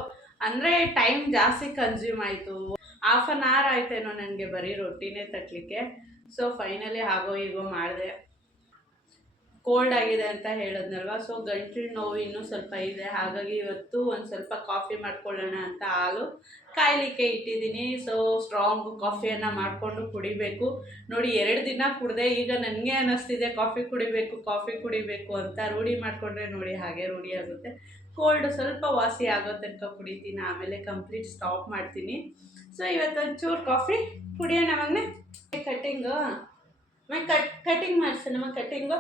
Speaker 1: ಅಂದರೆ ಟೈಮ್ ಜಾಸ್ತಿ ಕನ್ಸ್ಯೂಮ್ ಆಯಿತು. ಹಾಫ್ ಆನ್ ಅವರ್ ಆಯ್ತೇನೋ ನನಗೆ ಬರೀ ರೊಟ್ಟಿನೇ ತಟ್ಟಲಿಕ್ಕೆ ಸೊ ಫೈನಲಿ ಹಾಗೋ ಹೀಗೋ ಮಾಡಿದೆ. ಕೋಲ್ಡ್ ಆಗಿದೆ ಅಂತ ಹೇಳಿದ್ನಲ್ವ? ಸೊ ಗಂಟ್ಲು ನೋವು ಇನ್ನೂ ಸ್ವಲ್ಪ ಇದೆ. ಹಾಗಾಗಿ ಇವತ್ತು ಒಂದು ಸ್ವಲ್ಪ ಕಾಫಿ ಮಾಡ್ಕೊಳ್ಳೋಣ ಅಂತ ಹಾಲು ಕಾಯಲಿಕ್ಕೆ ಇಟ್ಟಿದ್ದೀನಿ. ಸೊ ಸ್ಟ್ರಾಂಗ್ ಕಾಫಿಯನ್ನು ಮಾಡಿಕೊಂಡು ಕುಡಿಬೇಕು. ನೋಡಿ, ಎರಡು ದಿನ ಕುಡಿದೆ. ಈಗ ನನಗೆ ಅನ್ನಿಸ್ತಿದೆ ಕಾಫಿ ಕುಡಿಬೇಕು ಕಾಫಿ ಕುಡಿಬೇಕು ಅಂತ ರೂಢಿ ಮಾಡಿಕೊಂಡ್ರೆ ನೋಡಿ ಹಾಗೆ ರೂಢಿ ಆಗುತ್ತೆ. ಕೋಲ್ಡ್ ಸ್ವಲ್ಪ ವಾಸಿ ಆಗೋ ತನಕ ಕುಡಿತೀನಿ. ಆಮೇಲೆ ಕಂಪ್ಲೀಟ್ ಸ್ಟಾಪ್ ಮಾಡ್ತೀನಿ. ಸೊ ಇವತ್ತು ಚೂರು ಕಾಫಿ ಕುಡಿಯೋಣ ಮಗನೇ. ಕಟ್ಟಿಂಗು ಕಟ್ ಕಟಿಂಗ್ ಮ ಕಟ್ಟಿಂಗು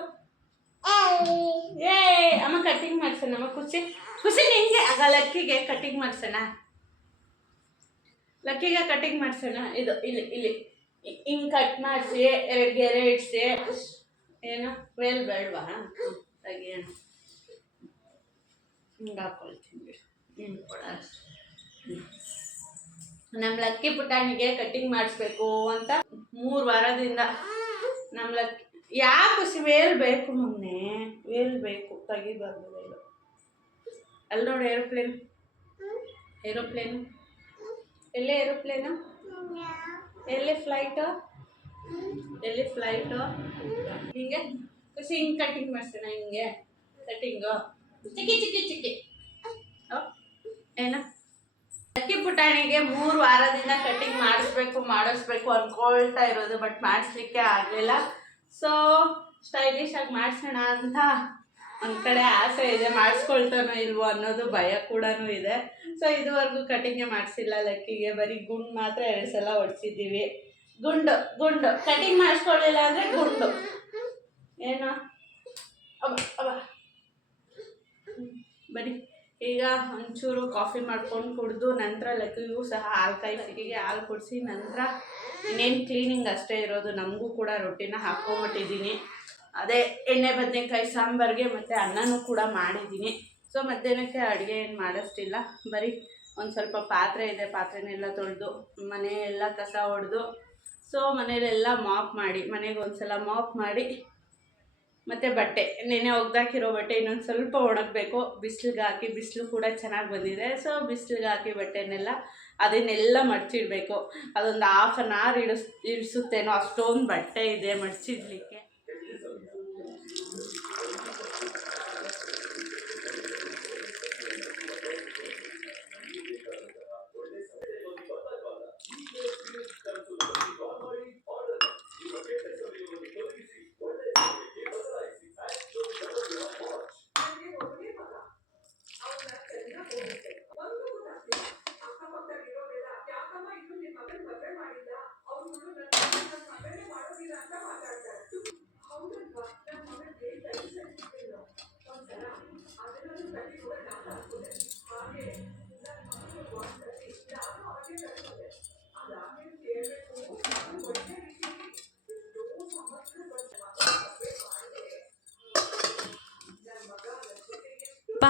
Speaker 1: ಏ ಅಮ್ಮ ಕಟಿಂಗ್ ಮಾಡ್ಸೋಣಮ್ಮ ಖುಷಿ. ಖುಷಿ ನಿಂಗೆ? ಆಗ ಲಕ್ಕಿಗೆ ಕಟಿಂಗ್ ಮಾಡ್ಸೋಣ. ಲಕ್ಕಿಗೆ ಕಟಿಂಗ್ ಮಾಡ್ಸೋಣ. ಇದು, ಇಲ್ಲಿ ಇಲ್ಲಿ. ಹಿಂಗೆ ಕಟ್ ಮಾಡಿಸಿ, ಎರಡು ಗೆರೆ ಇಡ್ಸಿ. ಏನು? ವೇಲ್ ಬೇಡವಾ? ತೆಗಿಯೋಣ ಹಿಂಗೆ ಹಾಕೊಳ್ತೀನಿ ಹಿಂಗೆ ಕೊಡ. ನಮ್ಮ ಲಕ್ಕಿ ಪುಟಾಣಿಗೆ ಕಟ್ಟಿಂಗ್ ಮಾಡಿಸ್ಬೇಕು ಅಂತ ಮೂರು ವಾರದಿಂದ. ನಮ್ಮ ಲಕ್ಕಿ ಯಾಕೆ ವೇಲ್ ಬೇಕು ಮೊನ್ನೆ? ವೇಲ್ ಬೇಕು ತೆಗಿಬಾರ್ದು ವೇಲು ಅಲ್ಲಿ ನೋಡಿ ಏರೋಪ್ಲೇನ್ ಏರೋಪ್ಲೇನು ಎಲ್ಲೇ ಏರೋಪ್ಲೇನು ಎಲ್ಲಿ ಫ್ಲೈಟು ಎಲ್ಲಿ ಫ್ಲೈಟು ಹಿಂಗೆ? ಖುಷಿ, ಹಿಂಗೆ ಕಟ್ಟಿಂಗ್ ಮಾಡ್ಸೋಣ, ಹಿಂಗೆ. ಕಟ್ಟಿಂಗು ಚಿಕ್ಕಿ ಚಿಕ್ಕಿ ಚಿಕ್ಕಿ. ಏನು? ಅಕ್ಕಿ ಪುಟಾಣಿಗೆ ಮೂರು ವಾರದಿಂದ ಕಟ್ಟಿಂಗ್ ಮಾಡಿಸ್ಬೇಕು ಮಾಡಿಸ್ಬೇಕು ಅನ್ಕೊಳ್ತಾ ಇರೋದು ಬಟ್ ಮಾಡಿಸ್ಲಿಕ್ಕೆ ಆಗಲಿಲ್ಲ. ಸೊ ಸ್ಟೈಲಿಶ್ ಆಗಿ ಮಾಡಿಸೋಣ ಅಂತ ಒಂದು ಕಡೆ ಆಸೆ ಇದೆ. ಮಾಡಿಸ್ಕೊಳ್ತಾನೋ ಇಲ್ವೋ ಅನ್ನೋದು ಭಯ ಕೂಡ ಇದೆ. ಸೊ ಇದುವರೆಗೂ ಕಟಿಂಗೇ ಮಾಡಿಸಿಲ್ಲ. ಲಕ್ಕಿಗೆ ಬರೀ ಗುಂಡು ಮಾತ್ರ ಎರಡು ಸಲ ಹೊಡ್ಸಿದ್ದೀವಿ ಗುಂಡು ಗುಂಡು. ಕಟಿಂಗ್ ಮಾಡಿಸ್ಕೊಳ್ಳಿಲ್ಲ ಅಂದರೆ ಗುಂಡು. ಏನೋ? ಅವ ಅವ ಈಗ ಒಂಚೂರು ಕಾಫಿ ಮಾಡ್ಕೊಂಡು ಕುಡಿದು ನಂತರ ಲಕ್ಕಿಗೂ ಸಹ ಹಾಲು ಕಾಯಿಸಿಗೆ ಹಾಲು ಕುಡಿಸಿ ನಂತರ ಇನ್ನೇನು ಕ್ಲೀನಿಂಗ್ ಅಷ್ಟೇ ಇರೋದು. ನಮಗೂ ಕೂಡ ರೊಟ್ಟಿನ ಹಾಕ್ಕೊಂಬಿಟ್ಟಿದ್ದೀನಿ. ಅದೇ ಎಣ್ಣೆ, ಬದನೆಕಾಯಿ, ಸಾಂಬಾರಿಗೆ ಮತ್ತು ಅನ್ನನೂ ಕೂಡ ಮಾಡಿದ್ದೀನಿ. ಸೊ ಮಧ್ಯಾಹ್ನಕ್ಕೆ ಅಡುಗೆ ಏನು ಮಾಡೋಷ್ಟಿಲ್ಲ. ಬರೀ ಒಂದು ಸ್ವಲ್ಪ ಪಾತ್ರೆ ಇದೆ. ಪಾತ್ರೆನೆಲ್ಲ ತೊಳೆದು ಮನೆಯೆಲ್ಲ ಕಸ ಹೊಡೆದು ಸೊ ಮನೆಯಲ್ಲೆಲ್ಲ ಮಾಪ್ ಮಾಡಿ, ಮನೆಗೆ ಒಂದು ಸಲ ಮಾಪ್ ಮಾಡಿ ಮತ್ತು ಬಟ್ಟೆ, ನೆನೆ ಒಗ್ದಾಕಿರೋ ಬಟ್ಟೆ ಇನ್ನೊಂದು ಸ್ವಲ್ಪ ಒಣಗಬೇಕು. ಬಿಸಿಲಿಗೆ ಹಾಕಿ ಬಿಸಿಲು ಕೂಡ ಚೆನ್ನಾಗಿ ಬಂದಿದೆ. ಸೊ ಬಿಸಿಲಿಗೆ ಹಾಕಿ ಬಟ್ಟೆನೆಲ್ಲ ಅದನ್ನೆಲ್ಲ ಮಡಚಿಡ್ಬೇಕು. ಅದೊಂದು ಹಾಫ್ ಆನ್ ಅವರ್ ಇಡಿಸ್, ಇಡಿಸುತ್ತೇನೋ ಅಷ್ಟೊಂದು ಬಟ್ಟೆ ಇದೆ ಮಡ್ಚಿಡ್ಲಿಕ್ಕೆ.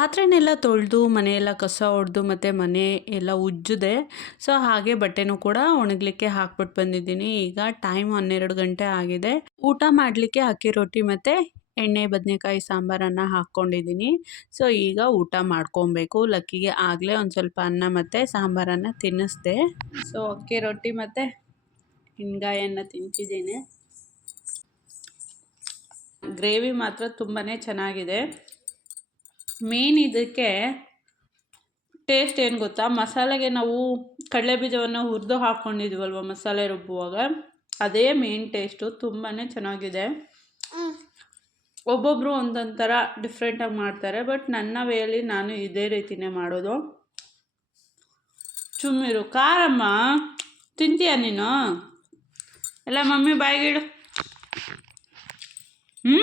Speaker 3: ಪಾತ್ರೆನೆಲ್ಲ ತೊಳೆದು, ಮನೆಯೆಲ್ಲ ಕಸ ಹೊಡೆದು ಮತ್ತು ಮನೆ ಎಲ್ಲ ಉಜ್ಜಿದೆ. ಸೊ ಹಾಗೆ ಬಟ್ಟೆನೂ ಕೂಡ ಒಣಗಲಿಕ್ಕೆ ಹಾಕ್ಬಿಟ್ಟು ಬಂದಿದ್ದೀನಿ. ಈಗ ಟೈಮ್ ಹನ್ನೆರಡು ಗಂಟೆ ಆಗಿದೆ. ಊಟ ಮಾಡಲಿಕ್ಕೆ ಅಕ್ಕಿ ರೊಟ್ಟಿ ಮತ್ತು ಎಣ್ಣೆ, ಬದನೆಕಾಯಿ, ಸಾಂಬಾರನ್ನು ಹಾಕ್ಕೊಂಡಿದ್ದೀನಿ. ಸೊ ಈಗ ಊಟ ಮಾಡ್ಕೊಬೇಕು. ಲಕ್ಕಿಗೆ ಆಗಲೇ ಒಂದು ಸ್ವಲ್ಪ ಅನ್ನ ಮತ್ತು ಸಾಂಬಾರನ್ನು ತಿನ್ನಿಸ್ದೆ. ಸೊ ಅಕ್ಕಿ ರೊಟ್ಟಿ ಮತ್ತು ಹಿಂಗಾಯನ್ನು ತಿಂತಿದ್ದೀನಿ ಗ್ರೇವಿ ಮಾತ್ರ ತುಂಬಾ ಚೆನ್ನಾಗಿದೆ. ಮೇನ್ ಇದಕ್ಕೆ ಟೇಸ್ಟ್ ಏನು ಗೊತ್ತಾ? ಮಸಾಲೆಗೆ ನಾವು ಕಡಲೆ ಬೀಜವನ್ನು ಹುರಿದು ಹಾಕ್ಕೊಂಡಿದ್ವಲ್ವ ಮಸಾಲೆ ರುಬ್ಬುವಾಗ? ಅದೇ ಮೇನ್ ಟೇಸ್ಟು ತುಂಬಾ ಚೆನ್ನಾಗಿದೆ. ಒಬ್ಬೊಬ್ಬರು ಒಂದೊಂದು ಥರ ಡಿಫ್ರೆಂಟಾಗಿ ಮಾಡ್ತಾರೆ ಬಟ್ ನನ್ನ ವೇಯಲ್ಲಿ ನಾನು ಇದೇ ರೀತಿನೇ ಮಾಡೋದು. ಚುಮ್ಮಿರು. ಖಾರಮ್ಮ, ತಿಂತೀಯ ನೀನು? ಎಲ್ಲ ಮಮ್ಮಿ ಬಾಯಿಗಿಡು. ಹ್ಞೂ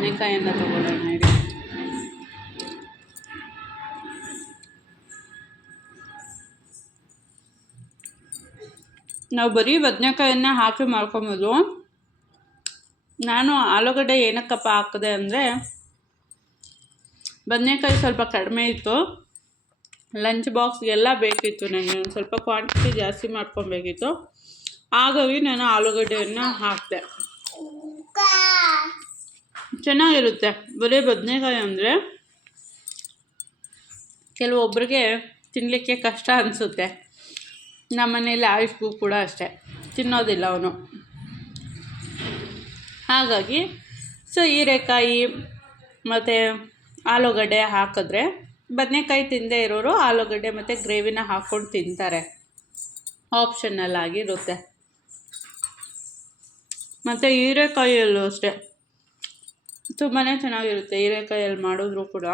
Speaker 3: ಬದನೆಕಾಯನ್ನು ತಗೊಳ್ಳೋಣ ಇರಿ ನಾವು ಬರೀ ಬದನೆಕಾಯನ್ನು ಹಾಕಿ ಮಾಡ್ಕೊಬೋದು. ನಾನು ಆಲೂಗಡ್ಡೆ ಏನಕ್ಕಪ್ಪ ಹಾಕಿದೆ ಅಂದರೆ, ಬದನೆಕಾಯಿ ಸ್ವಲ್ಪ ಕಡಿಮೆ ಇತ್ತು. ಲಂಚ್ ಬಾಕ್ಸ್ಗೆಲ್ಲ ಬೇಕಿತ್ತು ನನಗೆ, ಒಂದು ಸ್ವಲ್ಪ ಕ್ವಾಂಟಿಟಿ ಜಾಸ್ತಿ ಮಾಡ್ಕೊಬೇಕಿತ್ತು. ಹಾಗಾಗಿ ನಾನು ಆಲೂಗಡ್ಡೆಯನ್ನು ಹಾಕಿದೆ. ಚೆನ್ನಾಗಿರುತ್ತೆ. ಬರೀ ಬದನೆಕಾಯಿ ಅಂದರೆ ಕೆಲವೊಬ್ಬರಿಗೆ ತಿನ್ನಲಿಕ್ಕೆ ಕಷ್ಟ ಅನಿಸುತ್ತೆ. ನಮ್ಮನೇಲಿ ಆಯುಷ್ಗೂ ಕೂಡ ಅಷ್ಟೇ. ತಿನ್ನೋದಿಲ್ಲ ಅವನು. ಹಾಗಾಗಿ ಸೊ ಹೀರೆಕಾಯಿ ಮತ್ತು ಆಲೂಗಡ್ಡೆ ಹಾಕಿದ್ರೆ ಬದನೆಕಾಯಿ ತಿಂದೇ ಇರೋರು ಆಲೂಗಡ್ಡೆ ಮತ್ತು ಗ್ರೇವಿನ ಹಾಕ್ಕೊಂಡು ತಿಂತಾರೆ. ಆಪ್ಷನಲ್ ಆಗಿರುತ್ತೆ. ಮತ್ತು ಹೀರೆಕಾಯಿಯಲ್ಲೂ ಅಷ್ಟೇ. ತುಂಬಾ ಚೆನ್ನಾಗಿರುತ್ತೆ ಹೀರೆಕಾಯಲ್ಲಿ ಮಾಡಿದ್ರು ಕೂಡ.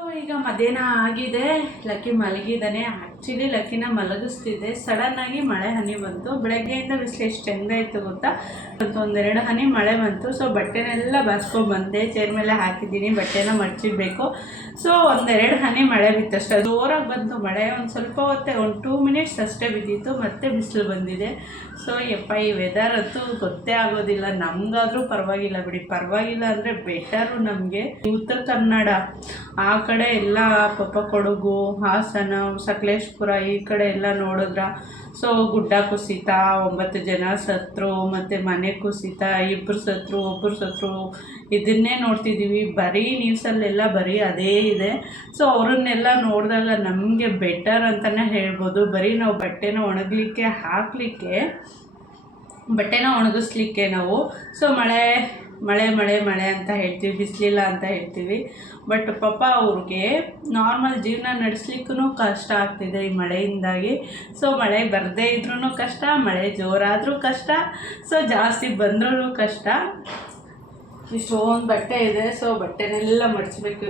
Speaker 1: ಸೊ ಈಗ ಮಧ್ಯಾಹ್ನ ಆಗಿದೆ. ಲಕ್ಕಿ ಮಲಗಿದ್ದಾನೆ. ಆ್ಯಕ್ಚುಲಿ ಲಕ್ಕಿನ ಮಲಗಿಸ್ತಿದ್ದೆ. ಸಡನ್ನಾಗಿ ಮಳೆ ಹನಿ ಬಂತು. ಬೆಳಗ್ಗೆಯಿಂದ ಬಿಸಿಲು ಎಷ್ಟು ಚೆಂದ ಇತ್ತು ಗೊತ್ತಾ? ಮತ್ತು ಒಂದೆರಡು ಹನಿ ಮಳೆ ಬಂತು. ಸೊ ಬಟ್ಟೆನೆಲ್ಲ ಬಾಸ್ಕೊಂಡು ಬಂದೆ. ಚೇರ್ ಮೇಲೆ ಹಾಕಿದ್ದೀನಿ. ಬಟ್ಟೆನ ಮಡಚಿಡಬೇಕು. ಸೊ ಒಂದೆರಡು ಹನಿ ಮಳೆ ಬಿತ್ತಷ್ಟೇ ಜೋರಾಗಿ ಬಂತು ಮಳೆ. ಒಂದು ಸ್ವಲ್ಪ ಹೊತ್ತೆ, ಒಂದು ಟೂ ಮಿನಿಟ್ಸ್ ಅಷ್ಟೇ ಬಿದ್ದಿತ್ತು. ಮತ್ತೆ ಬಿಸಿಲು ಬಂದಿದೆ. ಸೊ ಯಪ್ಪ, ಈ ವೆದರ್ ಅಂತೂ ಗೊತ್ತೇ ಆಗೋದಿಲ್ಲ. ನಮಗಾದರೂ ಪರವಾಗಿಲ್ಲ ಬಿಡಿ. ಪರವಾಗಿಲ್ಲ ಅಂದರೆ ಬೆಟರು ನಮಗೆ. ಉತ್ತರ ಕನ್ನಡ. ಆ ಕಡೆ ಎಲ್ಲ ಪಾಪ ಕೊಡಗು, ಹಾಸನ, ಸಕಲೇಶ್ಪುರ ಈ ಕಡೆ ಎಲ್ಲ ನೋಡಿದ್ರ. ಸೊ ಗುಡ್ಡ ಕುಸಿತ, ಒಂಬತ್ತು ಜನ ಸತ್ರು, ಮತ್ತು ಮನೆ ಕುಸಿತ ಇಬ್ಬರು ಸತ್ರು ಒಬ್ಬರು ಸತ್ರು, ಇದನ್ನೇ ನೋಡ್ತಿದ್ದೀವಿ ಬರೀ ನ್ಯೂಸಲ್ಲೆಲ್ಲ ಬರೀ ಅದೇ ಇದೆ. ಸೊ ಅವರನ್ನೆಲ್ಲ ನೋಡಿದಾಗ ನಮಗೆ ಬೆಟರ್ ಅಂತಲೇ ಹೇಳ್ಬೋದು. ಬರೀ ನಾವು ಬಟ್ಟೆನ ಒಣಗಲಿಕ್ಕೆ ಹಾಕಲಿಕ್ಕೆ, ಬಟ್ಟೆನ ಒಣಗಿಸ್ಲಿಕ್ಕೆ ನಾವು ಸೊ ಮಳೆ ಮಳೆ ಮಳೆ ಮಳೆ ಅಂತ ಹೇಳ್ತೀವಿ, ಬಿಸಿಲಿಲ್ಲ ಅಂತ ಹೇಳ್ತೀವಿ. ಬಟ್ ಪಾಪ ಅವ್ರಿಗೆ ನಾರ್ಮಲ್ ಜೀವನ ನಡೆಸ್ಲಿಕ್ಕೂ ಕಷ್ಟ ಆಗ್ತಿದೆ ಈ ಮಳೆಯಿಂದಾಗಿ. ಸೊ ಮಳೆ ಬರದೇ ಇದ್ರೂ ಕಷ್ಟ, ಮಳೆ ಜೋರಾದರೂ ಕಷ್ಟ ಸೊ ಜಾಸ್ತಿ ಬಂದ್ರೂ ಕಷ್ಟ. ಇಷ್ಟೊಂದು ಬಟ್ಟೆ ಇದೆ ಸೊ ಬಟ್ಟೆನೆಲ್ಲ ಮಡಿಸ್ಬೇಕು.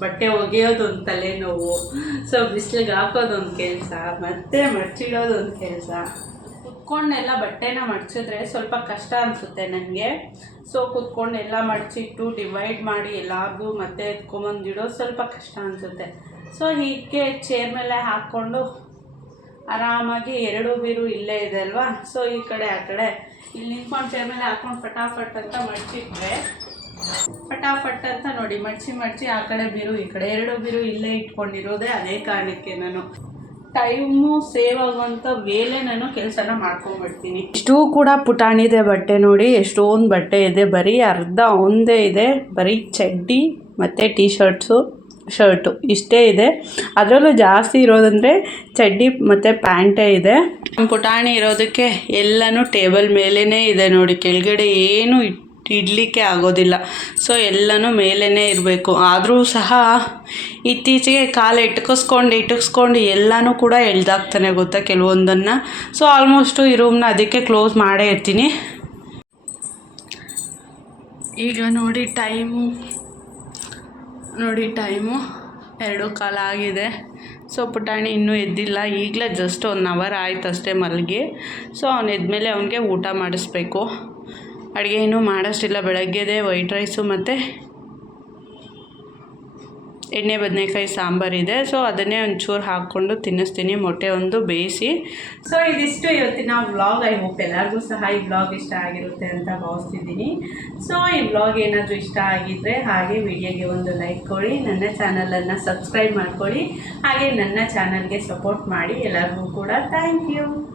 Speaker 1: ಬಟ್ಟೆ ಒಗೆಯೋದು ಒಂದು ತಲೆನೋವು ಸೊ ಬಿಸಿಲಿಗೆ ಹಾಕೋದು ಒಂದು ಕೆಲಸ, ಮತ್ತೆ ಮಡ್ಚಿಡೋದು ಒಂದು ಕೆಲಸ. ಕುತ್ಕೊಂಡೆಲ್ಲ ಬಟ್ಟೆನ ಮಡಚಿದ್ರೆ ಸ್ವಲ್ಪ ಕಷ್ಟ ಅನಿಸುತ್ತೆ ನನಗೆ ಸೊ ಕುತ್ಕೊಂಡೆಲ್ಲ ಮಡಚಿಟ್ಟು ಡಿವೈಡ್ ಮಾಡಿ ಎಲ್ಲಾರ್ಗೂ ಮತ್ತೆ ಎತ್ಕೊಂಬಂದಿಡೋದು ಸ್ವಲ್ಪ ಕಷ್ಟ ಅನಿಸುತ್ತೆ. ಸೊ ಹೀಗೆ ಚೇರ್ ಮೇಲೆ ಹಾಕ್ಕೊಂಡು ಆರಾಮಾಗಿ ಎರಡು ಬೀರು ಇಲ್ಲೇ ಇದೆ ಅಲ್ವಾ? ಸೊ ಈ ಕಡೆ, ಆ ಕಡೆ. ಇಲ್ಲಿ ನಿಂತ್ಕೊಂಡು ಚೇರ್ ಮೇಲೆ ಹಾಕೊಂಡು ಫಟಾಫಟ್ ಅಂತ ಮಡ್ಚಿಟ್ರೆ, ಫಟಾಫಟ್ ಅಂತ ನೋಡಿ, ಮಡ್ಚಿ ಮಡ್ಚಿ ಆ ಕಡೆ ಬೀರು, ಈ ಕಡೆ ಎರಡು ಬೀರು ಇಲ್ಲೇ ಇಟ್ಕೊಂಡಿರೋದೇ ಅದೇ ಕಾರಣಕ್ಕೆ ನಾನು. ಟೈಮು ಸೇವ್ ಆಗುವಂಥ ವೇಲೆ ನಾನು ಕೆಲಸನ ಮಾಡ್ಕೊಂಡ್ಬಿಡ್ತೀನಿ. ಇಷ್ಟು ಕೂಡ ಪುಟಾಣಿದೆ ಬಟ್ಟೆ ನೋಡಿ, ಎಷ್ಟೊಂದು ಬಟ್ಟೆ ಇದೆ. ಬರೀ ಅರ್ಧ ಒಂದೇ ಇದೆ. ಬರೀ ಚಡ್ಡಿ ಮತ್ತು ಟೀ ಶರ್ಟ್ಸು ಶರ್ಟು ಇಷ್ಟೇ ಇದೆ. ಅದರಲ್ಲೂ ಜಾಸ್ತಿ ಇರೋದಂದರೆ ಚಡ್ಡಿ ಮತ್ತು ಪ್ಯಾಂಟೇ ಇದೆ. ಪುಟಾಣಿ ಇರೋದಕ್ಕೆ ಎಲ್ಲನೂ ಟೇಬಲ್ ಮೇಲೇ ಇದೆ ನೋಡಿ. ಕೆಳಗಡೆ ಏನು ಇಟ್ ಇಡಲಿಕ್ಕೆ ಆಗೋದಿಲ್ಲ. ಸೊ ಎಲ್ಲನೂ ಮೇಲೇ ಇರಬೇಕು. ಆದರೂ ಸಹ ಇತ್ತೀಚೆಗೆ ಕಾಲು ಇಟ್ಕಿಸ್ಕೊಂಡು ಇಟ್ಕಿಸ್ಕೊಂಡು ಎಲ್ಲನೂ ಕೂಡ ಎಳ್ದಾಗ್ತಾನೆ ಗೊತ್ತಾ ಕೆಲವೊಂದನ್ನು. ಸೊ ಆಲ್ಮೋಸ್ಟು ಈ ರೂಮ್ನ ಅದಕ್ಕೆ ಕ್ಲೋಸ್ ಮಾಡೇ ಇರ್ತೀನಿ. ಈಗ ನೋಡಿ ಟೈಮು ನೋಡಿ ಟೈಮು ಎರಡು ಕಾಲ ಆಗಿದೆ. ಸೊ ಪುಟಾಣಿ ಇನ್ನೂ ಎದ್ದಿಲ್ಲ. ಈಗಲೇ ಜಸ್ಟ್ ಒನ್ ಅವರ್ ಆಯ್ತು ಅಷ್ಟೇ ಮಲಗಿ. ಸೊ ಅವ್ನು ಎದ್ಮೇಲೆ ಅವನಿಗೆ ಊಟ ಮಾಡಿಸ್ಬೇಕು. ಅಡುಗೆ ಇನ್ನೂ ಮಾಡೋಷ್ಟಿಲ್ಲ. ಬೆಳಗ್ಗೆದೆ ವೈಟ್ ರೈಸು ಮತ್ತು ಎಣ್ಣೆ, ಬದನೆಕಾಯಿ ಸಾಂಬಾರಿದೆ ಸೊ, ಅದನ್ನೇ ಒಂಚೂರು ಹಾಕ್ಕೊಂಡು ತಿನ್ನಿಸ್ತೀನಿ. ಮೊಟ್ಟೆ ಒಂದು ಬೇಯಿಸಿ. ಸೊ, ಇದಿಷ್ಟು ಇವತ್ತಿನ ವ್ಲಾಗ್. ಐ ಹೋಪ್ ಎಲ್ಲರಿಗೂ ಸಹ ಈ ವ್ಲಾಗ್ ಇಷ್ಟ ಆಗಿರುತ್ತೆ ಅಂತ ಭಾವಿಸ್ತಿದ್ದೀನಿ. ಸೊ, ಈ ವ್ಲಾಗ್ ಏನಾದರೂ ಇಷ್ಟ ಆಗಿದ್ದರೆ ಹಾಗೆ ವಿಡಿಯೋಗೆ ಒಂದು ಲೈಕ್ ಕೊಡಿ. ನನ್ನ ಚಾನಲನ್ನು ಸಬ್ಸ್ಕ್ರೈಬ್ ಮಾಡ್ಕೊಳ್ಳಿ. ಹಾಗೆ ನನ್ನ ಚಾನಲ್ಗೆ ಸಪೋರ್ಟ್ ಮಾಡಿ. ಎಲ್ಲರಿಗೂ ಕೂಡ ಥ್ಯಾಂಕ್ ಯು.